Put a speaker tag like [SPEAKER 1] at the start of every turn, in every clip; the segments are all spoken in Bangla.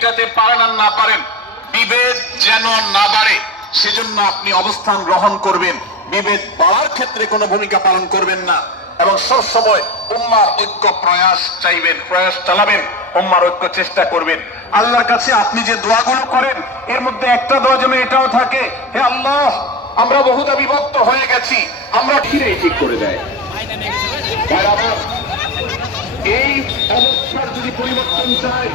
[SPEAKER 1] মেটাতে পারেন আর না পারেন বিভেদ যেন না বাড়ে সেজন্য আপনি অবস্থান গ্রহণ করবেন। বিভেদ বাড়ার ক্ষেত্রে কোনো ভূমিকা পালন করবেন না। এবং সব সময় উম্মার ঐক্য প্রয়াস চাইবেন প্রয়াস চালাবেন উম্মার ঐক্য চেষ্টা করবেন। আল্লাহর কাছে আপনি যে দোয়াগুলো করেন এর মধ্যে একটা দোয়া যেন এটাও থাকে হে আল্লাহ আমরা বহুতা বিভক্ত হয়ে গেছি আমরা ফিরে ঠিক করে দেয়। এই অবস্থার যদি পরিবর্তন চাই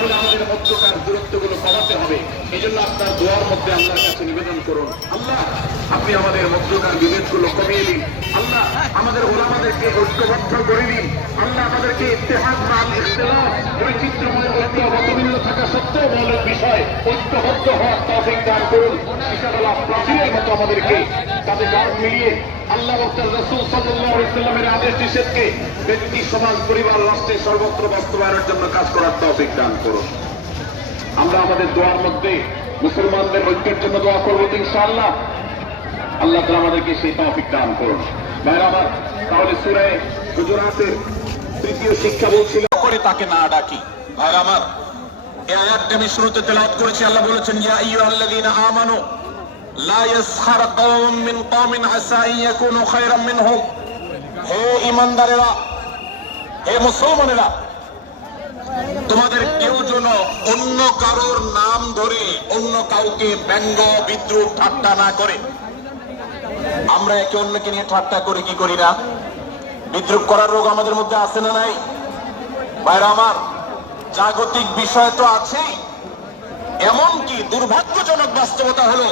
[SPEAKER 1] তাহলে আমাদের মধ্যকার দূরত্বগুলো কমাতে হবে। এই জন্য আপনার দোয়ার মধ্যে আল্লাহর কাছে নিবেদন করুন। আল্লাহ, আপনি আমাদের মধ্যকার বিভেদগুলো কমিয়ে দিন। আল্লাহ, আমাদের ওলামাদেরকে ঐক্যবদ্ধ করে দিন। আল্লাহ, আমাদেরকে ইত্তেহাদ মাল ইখতিলাফ, বৈচিত্র্যময় ঐক্য মতভিন্ন থাকা সত্ত্বেও মৌলিক বিষয় ঐক্যবদ্ধ হওয়ার তৌফিক দান করুন। ইনশাআল্লাহ প্রাচীরের মতো আমাদেরকে তাদের গান মিলিয়ে আল্লাহ রসুল সাল্লামের আদেশ নিষেধকে ব্যক্তি, সমাজ, পরিবার রাষ্ট্রে সর্বত্র বাস্তবায়নের জন্য কাজ করার তৌফিক দান করুন। আমরা আমাদের দোয়ার মধ্যে মুসলমানদের ঐক্যের জন্য দোয়া করব ইনশাআল্লাহ। আল্লাহ তাআলা আমাদেরকে সেই তৌফিক দান করুন। ভাইরা আমার, তাহলে সূরা হুজুরাতের তৃতীয় শিক্ষা বলছিল করে তাকে না ডাকি। ভাইরা আমার আমি শুরুতে তেলাওয়াত করেছি, আল্লাহ বলেছেন, ইয়া আইয়ুহাল্লাযীনা আমানু, লা ইয়াসখার কওম মিন কওমিন আসা ইয়াকুনু খায়রাম মিনহুম। হে ঈমানদারেরা, হে মুসলমানেরা তোমাদের কেউ যেন অন্য কারোর নাম ধরে অন্য কাউকে ব্যঙ্গ, বিদ্রুপ, ঠাট্টা না করে। আমরা একে অন্যকে নিয়ে ঠাট্টা করে কি করি না? বিদ্রুপ করার রোগ আমাদের মধ্যে আছে না নাই? বাইরে আমার, জাগতিক বিষয় তো আছেই। এমনকি দুর্ভাগ্যজনক বাস্তবতা হলো,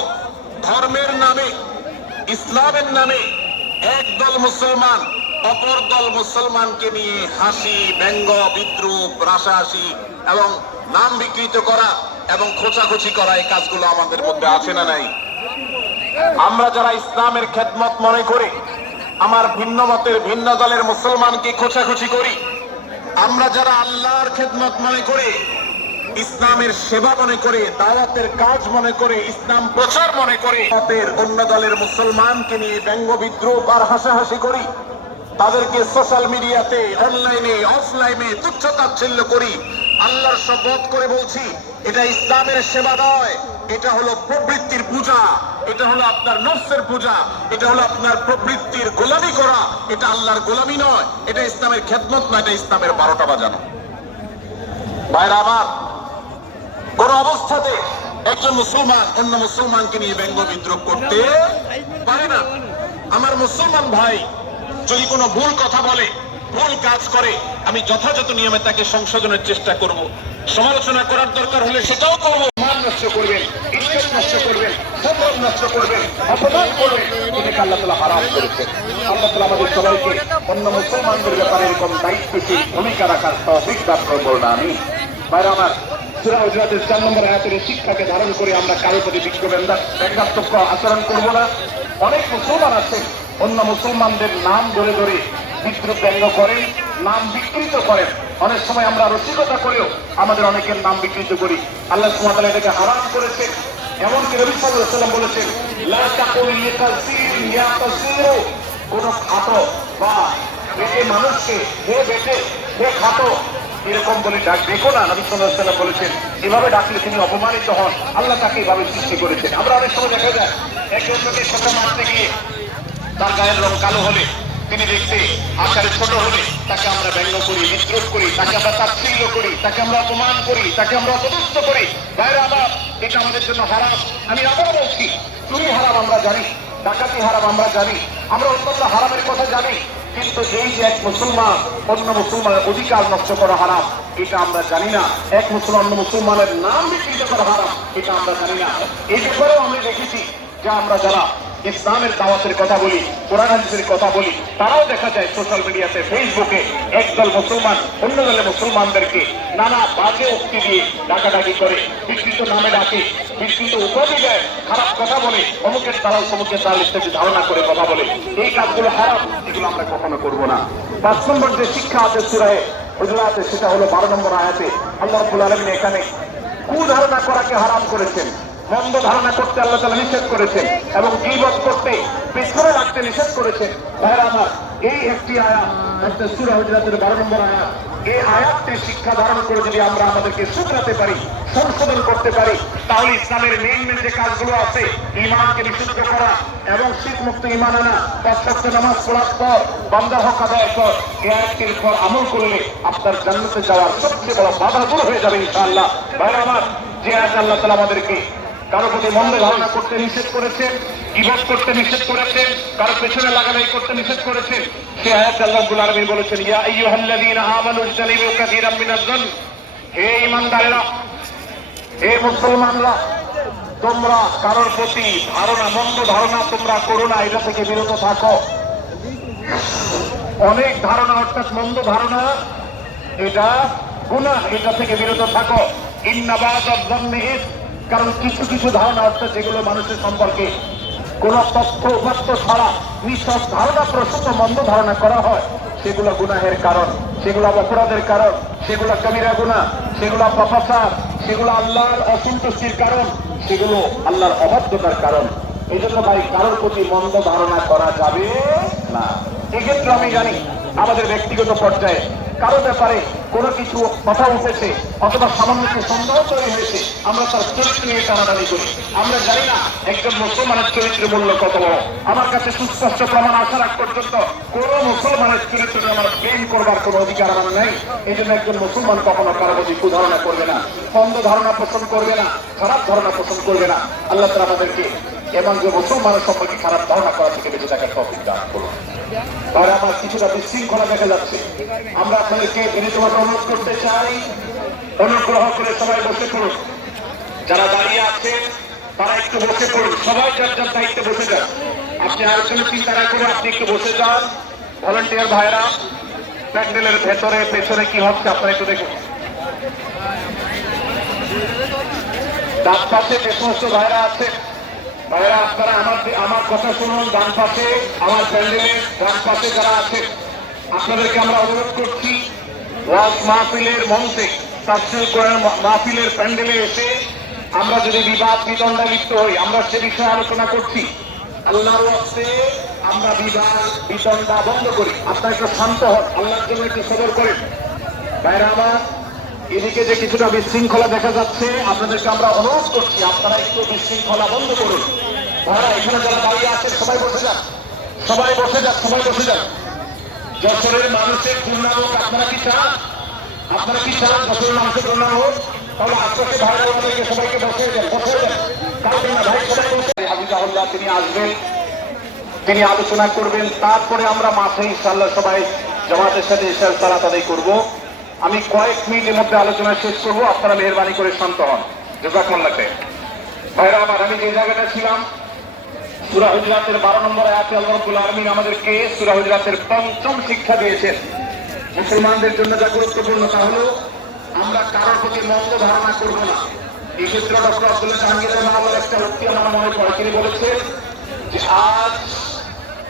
[SPEAKER 1] ধর্মের নামে, ইসলামের নামে একদল মুসলমান অপর দল মুসলমানকে নিয়ে হাসি, ব্যঙ্গ, বিদ্রুপ, রাসাহাসি এবং নাম বিকৃত করা এবং খোঁচাখুচি করা এই কাজগুলো আমাদের মধ্যে আছে না নাই? আমরা যারা ইসলামের খেদমত মনে করি, আমার ভিন্ন মতের ভিন্ন দলের মুসলমানকে খোঁচাখুচি করি, আমরা যারা আল্লাহর খেদমত মনে করে, ইসলামের সেবা মনে করে, দাওয়াতের কাজ মনে করে, ইসলাম প্রচার মনে করে অন্য দলের মুসলমানকে নিয়ে ব্যঙ্গ, বিদ্রুপ আর হাসাহাসি করি তাদেরকে সোশ্যাল মিডিয়াতে, অনলাইনে, অফলাইনে তুচ্ছ তাচ্ছিল্য করি। আল্লাহর শপথ করে বলছি, এটা ইসলামের সেবা নয়, এটা হলো প্রবৃত্তির পূজা, এটা হলো আপনার নফসের পূজা, এটা হলো আপনার প্রবৃত্তির গোলামি করা, এটা আল্লাহর গোলামি নয়, এটা ইসলামের খেদমত নয়, এটা ইসলামের বারোটা বাজানো। ভাইরা আমার, কোন অবস্থাতে একজন মুসলমান, অন্য মুসলমানকে নিয়ে ব্যঙ্গ বিদ্রোহ করতে পারে না। আমার মুসলমান ভাই যদি কোনো ভুল কথা বলে, ভুল কাজ করে, আমি যথাযথ নিয়মে তাকে সংশোধনের চেষ্টা করব। সমালোচনা করার দরকার হলে সেটাও করব। মান নষ্ট করবেন নষ্ট করবেন নষ্ট করবেন অন্য ভূমিকা রাখার করব না আমি শিক্ষাকে ধারণ করে আমরা কারও প্রতি বিক্ষোভেন্দা ব্যঙ্গাত্মক আচরণ করব না। অনেক মুসলমান আছে অন্য মুসলমানদের নাম ধরে ধরে বিদ্রুপ ব্যঙ্গ করেন, নাম বিকৃত করেন। অনেক সময় আমরা রসিকতা করেও আমাদের অনেকের নাম বিকৃত করি। আল্লাহ সুমাতালা এটাকে হারাম করেছে এমনকি রবি সাল্লাম বলেছেন কোন খাটো বা বেটে মানুষকে হে বেটে হে খাটো, এরকম বলে ডাক দেখো না, নবী বলেছেন। এভাবে ডাকলে তিনি অপমানিত হন। আল্লাহ তাকে এভাবে সৃষ্টি করেছেন। আমরা অনেক সময় দেখা যায় একে অন্যকে মারতে গিয়ে তার গায়ের রং কালো হলে তিনি দেখতে আকারে ছোট হলে তাকে আমরা ব্যঙ্গ করি বিদ্রোহ করি, তাকে আমরা তাচ্ছিল্য করি, তাকে আমরা অপমান করি, তাকে আমরা অপদস্থ করি। বাইরে আবার এটা আমাদের জন্য হারাম। আমি আবার বলছি তুমি হারাম আমরা জানি, ডাকাতি হারাম আমরা জানি, আমরা অন্যান্য হারামের কথা জানি, কিন্তু এই যে এক মুসলমান অন্য মুসলমানের অধিকার নষ্ট করা হারাম, এটা আমরা জানি না। এক মুসলমান মুসলমানের নাম বিকৃত করা হারাম, এটা আমরা জানি না। এই ব্যাপারেও আমি দেখেছি যে আমরা যারা ইসলামের দাওয়াতের কথা বলি, কোরআন কথা বলি, তারাও দেখা যায় সোশ্যাল মিডিয়াতে ফেসবুকে একদল মুসলমান, অন্য দলের মুসলমানদেরকে নানা বাজে উক্তি দিয়ে ডাকাডাকি করে, বিকৃত নামে ডাকে, বিকৃত উপাধি দেয়, খারাপ কথা বলে, অমুকের তারাও সমুখের তাল ইত্যাদি ধারণা করে কথা বলে। এই কাজগুলো খারাপ এগুলো আমরা কখনো করব না। পাঁচ নম্বর যে শিক্ষা আছে সুরায় সেটা হলো বারো নম্বর আয়াতে, আল্লাহ আলমিন এখানে কুধারণা করাকে হারাম করেছেন। মন্দ ধারণা করতে আল্লাহ তালা নিষেধ করেছেন এবং গিবত করতে পেছনে রাখতে নিষেধ করেছেন। ভাইরা আমার, এই একটি আয়াত সুরা হুজরাতের বারো নম্বর আয়াত, এই আয়াতটির শিক্ষা ধারণ করে যদি আমরা আমাদেরকে শুধরাতে পারি, সংশোধন করতে পারি, তাহলে ইসলামের মেইন মেন যে কাজগুলো আছে ইমানকে বিশুদ্ধ করা এবং শীত মুক্ত ইমান আনা পাশ্চাত্য নামাজ পড়ার পর, বান্দা হক, আদায়ের পর, এই আয়াতটির পর আমল করলে আপনার জান্নাতে যাওয়ার সবচেয়ে বড় বাধা দূর হয়ে যাবে ইনশাআল্লাহ। ভাই আমার, যে আয়াত আল্লাহ তালা আমাদেরকে কারও প্রতি মন্দ ধারণা করতে নিষেধ করেছেন ইবাদ করতে নিষেধ করেছেন কারও পেছনে লাগালাই করতে নিষেধ করেছেন সে আয়াত আল্লাহ রাব্বুল আলামিন বলেছেন, ইয়া আইয়ুহাল্লাযীনা আমানু ইজতানিবু কাসীরাম মিনাজ যন। হে ঈমানদারেরা, হে মুসলমানরা, তোমরা কারোর প্রতি ধারণা, মন্দ ধারণা তোমরা করো না, এটা থেকে বিরত থাকো। অনেক ধারণা, অর্থাৎ মন্দ ধারণা, এটা গুণা এটা থেকে বিরত থাকো। ইন্নাবাদ কারণ কিছু কিছু ধারণা অর্থাৎ যেগুলো মানুষের সম্পর্কে। কোন তথ্য উপাত্ত ছাড়া নিঃশ্বাস ধারণা প্রসূত মন্দ ধারণা করা হয়। সেগুলো গুনাহের কারণ, সেগুলো অপরাধের কারণ, সেগুলো কবিরা গুণা, সেগুলো পাপাচার সেগুলো আল্লাহর অসন্তুষ্টির কারণ, সেগুলো আল্লাহর অবাধ্যতার কারণ। এই জন্য ভাই, কারোর প্রতি মন্দ ধারণা করা যাবে না। এক্ষেত্রে আমি জানি, আমাদের ব্যক্তিগত পর্যায়ে কারও ব্যাপারে কোনো কিছু কথা উঠেছে অথবা সামান্য কিছু সন্দেহ তৈরি হয়েছে, আমরা তার চরিত্র নিয়ে টানাটানি করি। আমরা জানি না একজন মুসলমানের চরিত্রের মূল্য কত বড়। আমার কাছে সুস্পষ্ট প্রমাণ আসার আগ পর্যন্ত কোন মুসলমানের চরিত্র আমার প্রেম করবার কোনো অধিকার আমার নেই। এই জন্য একজন মুসলমান কখনো কারও প্রতি কুধারণা করবে না মন্দ ধারণা পোষণ করবে না, খারাপ ধারণা পোষণ করবে না। আল্লাহ তারা আমাদেরকে এবং যে মুসলমানের সম্পর্কে খারাপ ধারণা করা থেকে বেঁচে থাকার টপিক দান করুন। আর আমার কিছুটা বিশৃঙ্খলা দেখা যাচ্ছে। আমরা আপনাদেরকে বিনীতভাবে অনুরোধ করতে চাই, অনুগ্রহ করে সবাই বসে পড়ুন। যারা দাঁড়িয়ে আছে তারা একটু বসে পড়ুন। সবাই যার যার দায়িত্বে বসে যান আপনি আলোচনা চিন্তা না করে আপনি একটু বসে যান। ভলেন্টিয়ার ভাইরা প্যান্ডেলের ভেতরে, পেছনে কি হচ্ছে আপনারা একটু দেখুন। পাশে যে সমস্ত ভাইরা আছে ভাইরা, আপনারা আমার আমার কথা শুনুন, ডান পাশে, আমার প্যান্ডেলের ডান পাশে যারা আছে, আপনাদেরকে আমরা অনুরোধ করছি ওয়াজ মাহফিলের মঞ্চে, তাফসিল কোরআন মাহফিলের প্যান্ডেলে এসে আমরা যদি বিবাদ বিদণ্ডা লিপ্ত হই, আমরা সে বিষয়ে আলোচনা করছি। আল্লাহর ওয়াস্তে আমরা বিবাদ বিদণ্ডা বন্ধ করি। আপনার একটু শান্ত হন, আল্লাহর জন্য একটু সদর করেন। ভাইরা আমার এদিকে যে কিছুটা বিশৃঙ্খলা দেখা যাচ্ছে, আপনাদেরকে আমরা অনুরোধ করছি, আপনারা একটু বিশৃঙ্খলা বন্ধ করুন। ভাইরা, এখানে যারা দাঁড়িয়ে আছেন, সবাই বসে যান। সবাই বসে যান, সবাই বসে যান। যশোরের মানুষের দুর্নাম হোক আপনারা কি চান? আপনারা কি চান যশোরের মানুষের দুর্নাম হোক তাহলে ভাইরা আমাদেরকে সবাইকে বসে যান বসে যান না, ভাই, সবাই বসে তিনি আসবেন। তিনি আলোচনা করবেন। তারপরে আমরা মাঠে ইনশাল্লাহ সবাই জামাতের সাথে ইশার সালাত আদায় করব। আমি কয়েক মিনিটের মধ্যে আলোচনা শেষ করব। আপনারা মেহরবানি করে শান্ত হন। জোজাকমল্লাকে। ভাইরা, আমার, আমি যে জায়গাটা ছিলাম সুরা হুজরাতের বারো নম্বর আয়াতে আল্লাহ রাব্বুল আলামিন আমাদেরকে সুরা হুজরাতের পঞ্চম শিক্ষা দিয়েছেন। মুসলমানদের জন্য যা গুরুত্বপূর্ণ তা হলো, আমরা কারোর প্রতি মন্দ ধারণা করব না। এই ক্ষেত্রে ডক্টর আব্দুল্লাহ জাহাঙ্গীর রহমান একটা উক্তি আমার মনে পড়ে। তিনি বলেছেন যে, আজ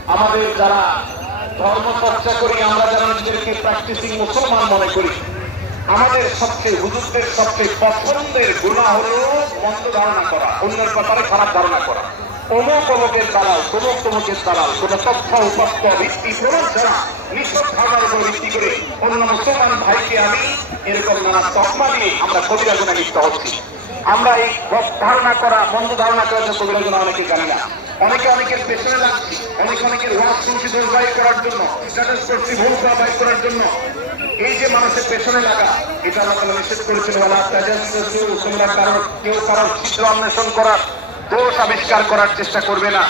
[SPEAKER 1] আমাদের যারা ধর্ম চর্চা করি, আমরা যারা নিজেদেরকে প্র্যাকটিসিং মুসলমান মনে করি। আমাদের সবচেয়ে, হুজুরদের সবচেয়ে পছন্দের গুণা হলো মন্দ ধারণা করা, অন্যের ব্যাপারে খারাপ ধারণা করা। অমুক অমুকের দালাল, তমুক তমুকের দালাল, কোন তথ্য উপাত্ত ভিত্তি ছাড়া ধারণার উপর ভিত্তি করে অন্য মুসলমান ভাইকে আমি এরকম নানা তকমা আমরা কবিরা গুণা লিপ্ত হচ্ছি। আমরা এই ধারণা করা, মন্দ ধারণা করার জন্য কবিরা গুণা অনেকে জানি না। অনেকে অনেকের পেছনে লাগছি, অনেকে অনেকের ওয়াজ শুনছি দোষ করার জন্য স্ট্যাটাস করছি ভুল বাইর করার জন্য। এই যে মানুষের পেছনে লাগা, এটা আল্লাহ নিষেধ ওয়ালা তাজাসসু তোমরা কারও কেউ কারও চিত্র অন্বেষণ করার দোষ আবিষ্কার করার চেষ্টা করবে না।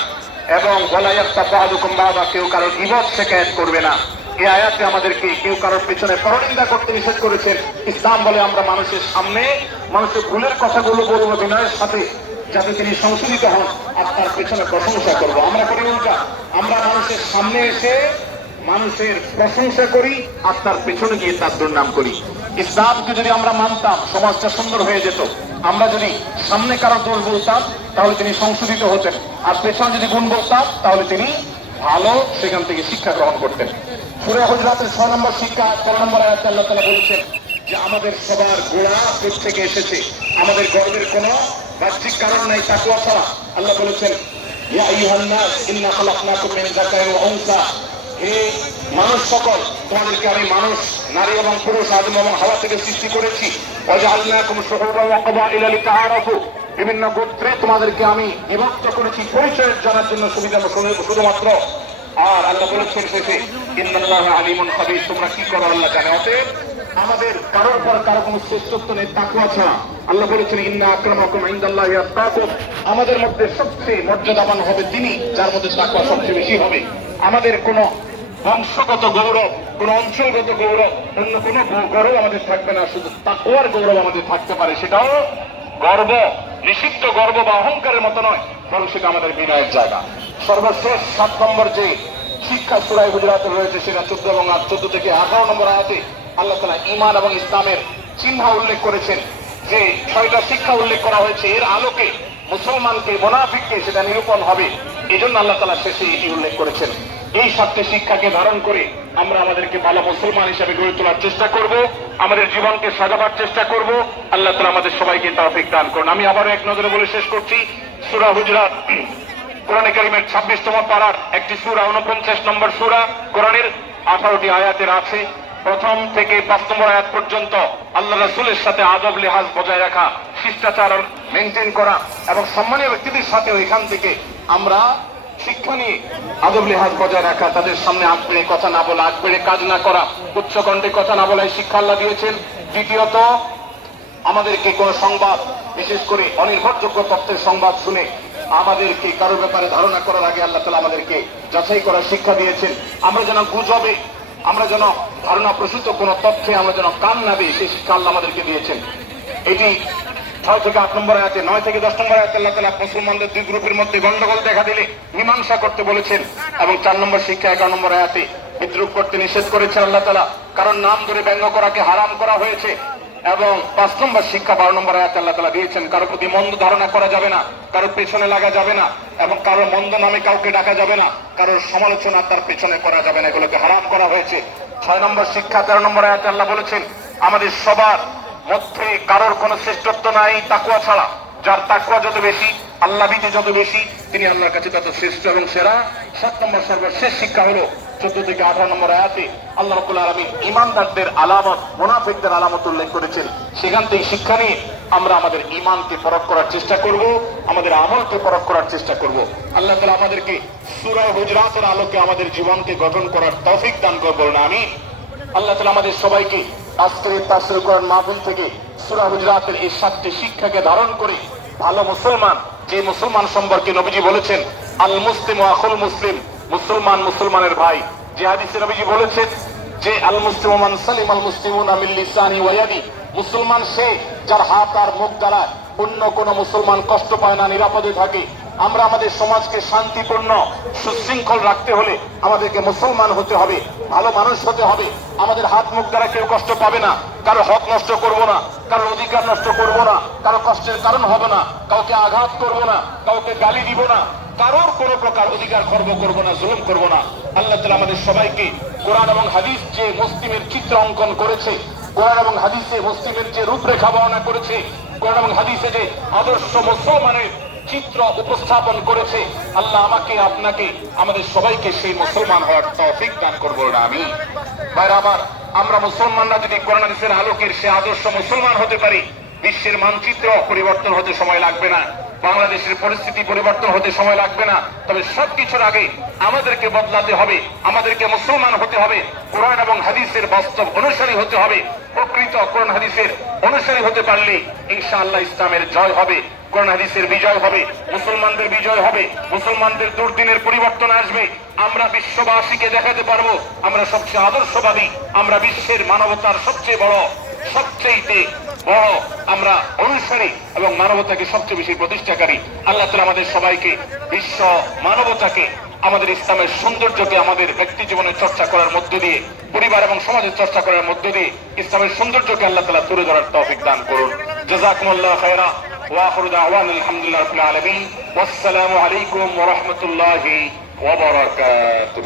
[SPEAKER 1] এবং বলাইয়াত্তা বাহাদুকুম বাবা কেউ কারও বিপদ শেখায়ত করবে না। এই আয়াতে আমাদেরকে কেউ কারোর পেছনে পরনিন্দা করতে নিষেধ করেছেন। ইসলাম বলে আমরা মানুষের সামনে, মানুষের ভুলের কথাগুলো বলব বিনয়ের সাথে। যাতে তিনি সংশোধিত হন আর তার পেছনে প্রশংসা করব। আমরা করি উল্টা আমরা মানুষের সামনে এসে মানুষের প্রশংসা করি আর তার পেছনে গিয়ে তার দুর্নাম করি। ইসলামকে যদি আমরা মানতাম, সমাজটা সুন্দর হয়ে যেত। আমরা যদি সামনে কারও দোষ বলতাম, তাহলে তিনি সংশোধিত হতেন। আর পেছনে যদি গুণ বলতাম, তাহলে তিনি ভালো সেখান থেকে শিক্ষা গ্রহণ করতেন। সুরে হজরাতের ছয় নম্বর শিক্ষা তেরো নম্বর আয়াতে আল্লাহ তালা বলেছেন যে, আমাদের সবার গোড়া থেকে এসেছে। আমাদের গর্বের কোনো বাহ্যিক কারণ নাই তাকুয়া ছাড়া। আল্লাহ বলেছেন বিভিন্ন গোত্রে তোমাদেরকে আমি বিভক্ত করেছি, পরিচয় জানার জন্য সুবিধা শুধুমাত্র। আর আল্লাহ বলেছেন শেষে আলিমুন খাবির। তোমরা কি করো আল্লাহ জানে। অতএব আমাদের কারোর পর কারও কোনো শ্রেষ্ঠত্ব নেই তাকুয়া ছাড়া। আল্লাহ বলেছেন, ইন্না আক্রামাকুম ইনদাল্লাহি আত্তাকুম আমাদের মধ্যে সবচেয়ে মর্যাদাবান হবে তিনি, যার মধ্যে তাকুয়া সবচেয়ে বেশি হবে। আমাদের কোনো বংশগত গৌরব, কোন অঞ্চলগত গৌরব, অন্য কোনো গৌরব আমাদের থাকবে না, শুধু তাকুয়ার গৌরব আমাদের থাকতে পারে। সেটাও গর্ব, নিষিদ্ধ গর্ব বা অহংকারের মতো নয়, বরং সেটা আমাদের বিনয়ের জায়গা। সর্বশেষ সাত নম্বর যে শিক্ষা সুরাই গুজরাতে রয়েছে, সেটা চোদ্দ এবং চোদ্দ থেকে আঠারো নম্বর আয়াতে আল্লাহ তালা ইমান এবং ইসলামের চিহ্ন উল্লেখ করেছেন। যে ছয়টা শিক্ষা উল্লেখ করা হয়েছে, এর আলোকে মুসলমানকে মোনাফিককে সেটা নিরূপণ হবে। এই জন্য আল্লাহ তালা শেষে এটি উল্লেখ করেছেন। এই সাতটি শিক্ষাকে ধারণ করে আমরা আমাদেরকে ভালো মুসলমান হিসেবে গড়ে তোলার চেষ্টা করব, আমাদের জীবনকে সাজাবার চেষ্টা করব। আল্লাহ তালা আমাদের সবাইকে তৌফিক দান করুন। আমি আবারও এক নজরে বলে শেষ করছি, সুরা হুজরাত, কোরআনে কারিমের ছাব্বিশতম পাড়ার একটি সুরা উনপঞ্চাশ নম্বর সুরা, কোরআনের আঠারোটি আয়াতের আছে। প্রথম থেকে পাঁচ নম্বর আয়াত পর্যন্ত আল্লাহ রাসুলের সাথে আদব লেহাজ বজায় রাখা, শিষ্টাচার মেনটেন করা এবং সম্মানীয় ব্যক্তিদের সাথে ওইখান থেকে আমরা শিক্ষা নিয়ে আদব লেহাজ বজায় রাখা, তাদের সামনে আগ কথা না বলা আগ বেড়ে কাজ না করা, উচ্চ কণ্ঠে কথা না বলায় শিক্ষা আল্লাহ দিয়েছেন। দ্বিতীয়ত, আমাদেরকে কোন সংবাদ, বিশেষ করে অনির্ভরযোগ্য তথ্যের সংবাদ শুনে আমাদেরকে কারও ব্যাপারে ধারণা করার আগে আল্লাহ তালা আমাদেরকে যাচাই করার শিক্ষা দিয়েছেন। আমরা যেন গুজবে আমরা যেন ধারণা প্রসূত কোন তথ্যে আমরা যেন কান না দিই, সেই শিক্ষা আল্লাহ আমাদেরকে দিয়েছেন। এটি ছয় থেকে আট নম্বরে আয়াতে, নয় থেকে দশ নম্বরে আয়াতে আল্লাহ তালা মুসলমানদের দুই গ্রুপের মধ্যে গন্ডগোল দেখা দিলে মীমাংসা করতে বলেছেন এবং চার নম্বর শিক্ষা এগারো নম্বর আয়াতে বিদ্রুপ করতে নিষেধ করেছেন আল্লাহ তালা কারণ নাম ধরে ব্যঙ্গ করাকে হারাম করা হয়েছে। এবং পাঁচ নম্বর শিক্ষা বারো নম্বর আয়াত আল্লাহ তালা দিয়েছেন, কারও প্রতি মন্দ ধারণা করা যাবে না কারোর পেছনে লাগা যাবে না এবং কারোর মন্দ নামে কাউকে ডাকা যাবে না, কারোর সমালোচনা তার পেছনে করা যাবে না, এগুলোকে হারাম করা হয়েছে। ছয় নম্বর শিক্ষা তেরো নম্বর আয়াত আল্লাহ বলেছেন, আমাদের সবার মধ্যে কারোর কোনো শ্রেষ্ঠত্ব নাই তাকুয়া ছাড়া। যার তাকুয়া যত বেশি আল্লাহ ভীতি যত বেশি, তিনি আল্লাহর কাছে তত শ্রেষ্ঠ এবং সেরা। সাত নম্বর সর্বশেষ শিক্ষা হলো চোদ্দ থেকে আঠারো নম্বর আয়াতে আল্লাহ রবুল্লা আলমী ইমানদারদের আলামত আলামত উল্লেখ করেছেন। সেখান থেকে শিক্ষা নিয়ে আমরা আমাদের ইমানকে করার চেষ্টা করব, আমাদের আমলকে করার চেষ্টা করব। আল্লাহ তালা আমাদেরকে হুজরাতের আলোকে আমাদের জীবনকে গঠন করার তৌফিক দান করব না আমি আল্লাহ তালা আমাদের সবাইকে আজকের এই তাসির কোরআন মাহফিল থেকে সুরা হুজরাতের এই সাতটি শিক্ষাকে ধারণ করে ভালো মুসলমান, যে মুসলমান সম্পর্কে নবীজি বলেছেন, আল মুসলিম আখুল মুসলিম মুসলমান মুসলমানের ভাই। যে হাদিসে নবীজি বলেছেন যে আল মুসলিম মান সালিম আল মুসলিমুন আমিল লিসানি ওয়াদি মুসলমান সে যার হাত আর মুখ দ্বারা অন্য কোন মুসলমান কষ্ট পায় না, নিরাপদে থাকে। আমরা আমাদের সমাজকে শান্তিপূর্ণ, সুশৃঙ্খল রাখতে হলে আমাদেরকে মুসলমান হতে হবে, ভালো মানুষ হতে হবে। আমাদের হাত মুখ দ্বারা কেউ কষ্ট পাবে না, কারও হক নষ্ট করব না, কারও অধিকার নষ্ট করব না, কারও কষ্টের কারণ হবে না, কাউকে আঘাত করব না, কাউকে গালি দিব না কারোর কোনো প্রকার অধিকার খর্ব করব না, জুলুম করব না। আল্লাহ তালা আমাদের সবাইকে কোরআন এবং হাদিস যে মুসলিমের চিত্র অঙ্কন করেছে, কোরআন এবং হাদিসে মুসলিমের যে রূপরেখা বর্ণনা করেছে, কোরআন এবং হাদিসে যে আদর্শ মুসলমানের চিত্র উপস্থাপন করেছে, আল্লাহ আমাকে, আপনাকে, আমাদের সবাইকে সেই মুসলমান হওয়ার তৌফিক দান করব না আমি ভাইরা আমার, আমরা মুসলমানরা যদি কোরআন হাদিসের আলোকের সে আদর্শ মুসলমান হতে পারি বিশ্বের মানচিত্র পরিবর্তন হতে সময় লাগবে না। বাংলাদেশের পরিস্থিতি পরিবর্তন হতে সময় লাগবে না। তবে সবকিছুর আগে আমাদেরকে বদলাতে হবে, আমাদেরকে মুসলমান হতে হবে, কোরআন এবং হাদিসের বাস্তব অনুসারী হতে হবে, প্রকৃত কোরআন হাদিসের অনুসারী হতে পারলে ইনশাআল্লাহ ইসলামের জয় হবে, কোরআন হাদিসের বিজয় হবে, মুসলমানদের বিজয় হবে, মুসলমানদের দুর্দিনের পরিবর্তন আসবে। আমরা বিশ্ববাসীকে দেখাতে পারব, আমরা সবচেয়ে আদর্শবাদী, আমরা বিশ্বের মানবতার সবচেয়ে বড় সবচেয়ে বড় আমরা অনুসারী এবং মানবতাকে সবচেয়ে বেশি প্রতিষ্ঠাকারী আল্লাহ তালা আমাদের সবাইকে বিশ্ব মানবতাকে আমাদের ইসলামের সৌন্দর্যকে আমাদের ব্যক্তি জীবনে চর্চা করার মধ্য দিয়ে পরিবার এবং সমাজের চর্চা করার মধ্য দিয়ে ইসলামের সৌন্দর্যকে আল্লাহ তালা তুলে ধরার তৌফিক দান করুন জাজাকুমুল্লাহ খায়রা واخر دعوانا الحمد لله رب العالمين والسلام عليكم ورحمه الله وبركاته